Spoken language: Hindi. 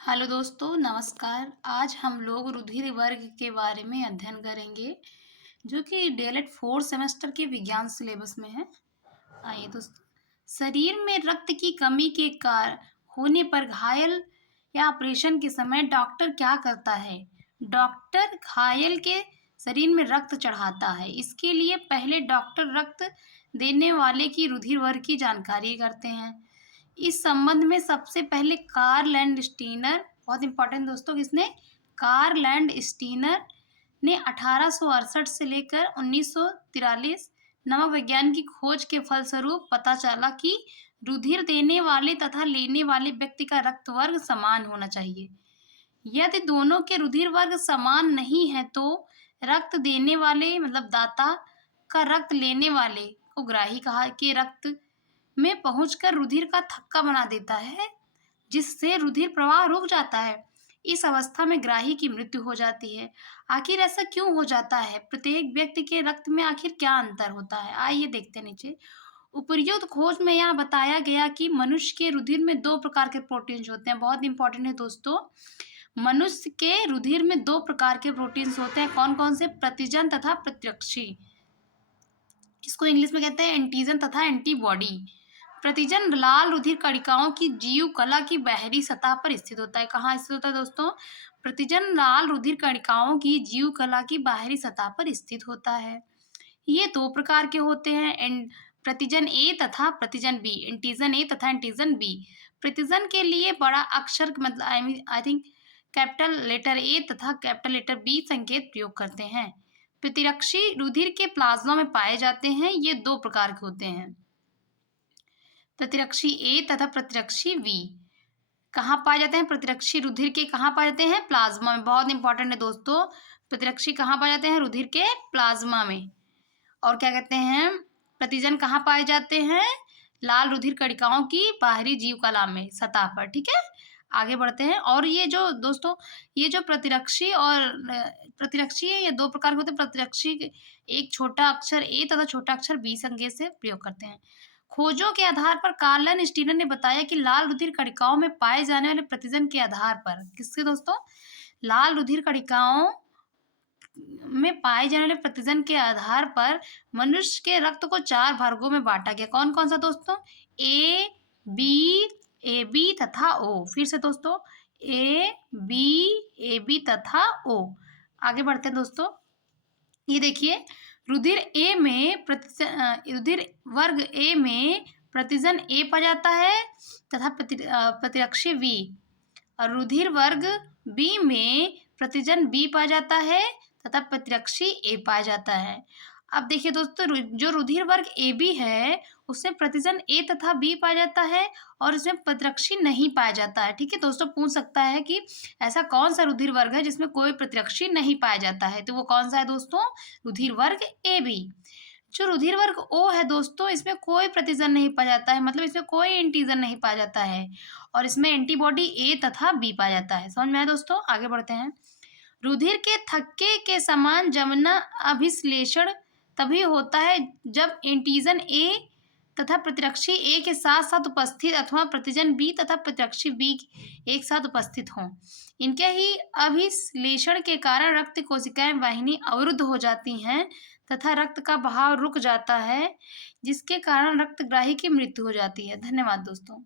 हेलो दोस्तों, नमस्कार। आज हम लोग रुधिर वर्ग के बारे में अध्ययन करेंगे, जो कि डीएलएड 4 सेमेस्टर के विज्ञान सिलेबस में है। आइए दोस्तों, शरीर में रक्त की कमी के कारण होने पर घायल या ऑपरेशन के समय डॉक्टर क्या करता है? डॉक्टर घायल के शरीर में रक्त चढ़ाता है। इसके लिए पहले डॉक्टर रक्त देने वाले की रुधिर वर्ग की जानकारी करते हैं। इस संबंध में सबसे पहले कार्ल एंड स्टीनर, बहुत इंपॉर्टेंट दोस्तों, किसने? कार्ल एंड स्टीनर ने 1868 से लेकर 1943 नमक विज्ञान की खोज के फलस्वरूप पता चला कि रुधिर देने वाले तथा लेने वाले व्यक्ति का रक्त वर्ग समान होना चाहिए। यदि दोनों के रुधिर वर्ग समान नहीं है तो रक्त देने वाले मतलब दाता का रक्त लेने वाले को ग्राही कहा के रक्त में पहुंचकर रुधिर का थक्का बना देता है, जिससे रुधिर प्रवाह रुक जाता है। इस अवस्था में ग्राही की मृत्यु हो जाती है। आखिर ऐसा क्यों हो जाता है? प्रत्येक व्यक्ति के रक्त में आखिर क्या अंतर होता है? आइए देखते हैं नीचे। उपर्युक्त खोज में यहाँ बताया गया कि मनुष्य के रुधिर में 2 प्रकार के प्रोटीन्स होते हैं। बहुत इंपॉर्टेंट है दोस्तों। मनुष्य के रुधिर में 2 प्रकार के प्रोटीन्स होते हैं। कौन-कौन से? प्रतिजन तथा प्रतिरक्षी। इसको इंग्लिश में कहते हैं एंटीजन तथा एंटीबॉडी। प्रतिजन लाल रुधिर कणिकाओं की जीव कला की बाहरी सतह पर स्थित होता है। कहाँ स्थित होता है दोस्तों? प्रतिजन लाल रुधिर कणिकाओं की जीव कला की बाहरी सतह पर स्थित होता है। ये 2 प्रकार के होते हैं, प्रतिजन ए तथा प्रतिजन बी। एंटीजन ए तथा एंटीजन बी। प्रतिजन के लिए बड़ा अक्षर मतलब I think capital letter A तथा कैपिटल लेटर बी संकेत प्रयोग करते हैं। प्रतिरक्षी रुधिर के प्लाज्मा में पाए जाते हैं। ये 2 प्रकार के होते हैं, प्रतिरक्षी ए तथा प्रतिरक्षी बी। कहाँ पाए जाते हैं? प्रतिरक्षी रुधिर के कहाँ पाए जाते हैं? प्लाज्मा में। बहुत इंपॉर्टेंट है दोस्तों, प्रतिरक्षी कहाँ पाए जाते हैं? रुधिर के प्लाज्मा में। और क्या कहते हैं? प्रतिजन कहाँ पाए जाते हैं? लाल रुधिर कणिकाओं की बाहरी जीव कला में सतह पर। ठीक है, आगे बढ़ते हैं। और ये जो दोस्तों, ये जो प्रतिरक्षी और प्रतिरक्षी है, ये 2 प्रकार के होते हैं। प्रतिरक्षी एक छोटा अक्षर ए तथा छोटा अक्षर बी संकेत से प्रयोग करते हैं। खोजों के आधार पर कार्लन स्टीनर ने बताया कि लाल रुधिर कणिकाओं में पाए जाने वाले प्रतिजन के आधार पर, किसके दोस्तों? लाल रुधिर कणिकाओं में पाए जाने वाले प्रतिजन के आधार पर मनुष्य के रक्त को 4 वर्गों में बांटा गया। कौन कौन सा दोस्तों? ए बी तथा ओ। फिर से दोस्तों, ए बी तथा ओ। आगे बढ़ते हैं दोस्तों। ये देखिए, रुधिर वर्ग ए में प्रतिजन ए पाया जाता है तथा प्रतिरक्षी बी, और रुधिर वर्ग बी में प्रतिजन बी पाया जाता है तथा प्रतिरक्षी ए पाया जाता है। अब देखिए दोस्तों, जो रुधिर वर्ग ए बी है उसमें प्रतिजन ए तथा बी पाया जाता है और इसमें प्रतिरक्षी नहीं पाया जाता है। ठीक है दोस्तों, पूछ सकता है कि ऐसा कौन सा रुधिर वर्ग है जिसमें कोई प्रतिरक्षी नहीं पाया जाता है, तो वो कौन सा है दोस्तों? रुधिर वर्ग ए बी। जो रुधिर वर्ग ओ है दोस्तों, इसमें कोई प्रतिजन नहीं पाया जाता है, मतलब इसमें कोई एंटीजन नहीं पाया जाता है और इसमें एंटीबॉडी ए तथा बी पाया जाता है। समझ में आया दोस्तों? आगे बढ़ते हैं। रुधिर के थक्के के समान जमुना अभिश्लेषण तभी होता है जब एंटीजन ए तथा प्रतिरक्षी ए के साथ साथ उपस्थित अथवा प्रतिजन बी तथा प्रतिरक्षी बी एक साथ उपस्थित हों। इनके ही अभिश्लेषण के कारण रक्त कोशिकाएं वाहिनी अवरुद्ध हो जाती हैं तथा रक्त का बहाव रुक जाता है, जिसके कारण रक्तग्राही की मृत्यु हो जाती है। धन्यवाद दोस्तों।